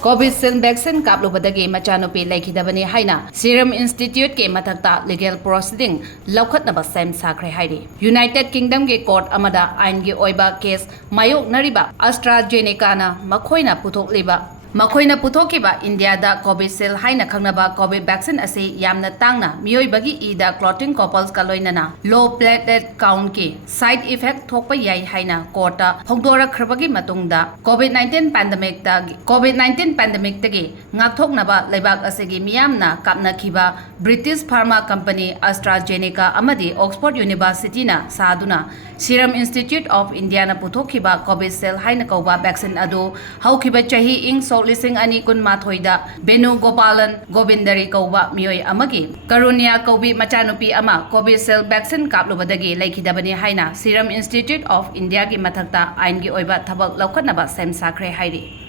Covishield vaccine kaplubadagi machanupi laikhidabani haina Serum Institute ke Mathakta legal proceeding Loukhatnaba Sam Sakhre hairi United Kingdom ke court amada ain ge oiba case mayok nariba AstraZeneca na makhoina puthokliba India da Covishield haina khangnaba Covid vaccine ase yamna tangna miyoibagi ida clotting couples ka loinana low platelet count ke side effect thokpa yai haina court ta phongdora khrabagi matungda COVID-19 pandemic tagi ngakthoknaba leibak asegi miyamna kapna khiba British pharma company AstraZeneca amadi Oxford University na saduna Serum Institute of India na puthokhiba Covishield haina kauba vaccine adu haukhiba chahi ing lising ani kun mathoida Benu Gopalan Govindari kauba miyoi amagi Karunya kaubi machanupi ama Covishield vaccine kaplubadagi laikhidabani haina Serum Institute of India ki mathakta ain gi oiba thabak Loukhatnaba Sam Sakhre hairi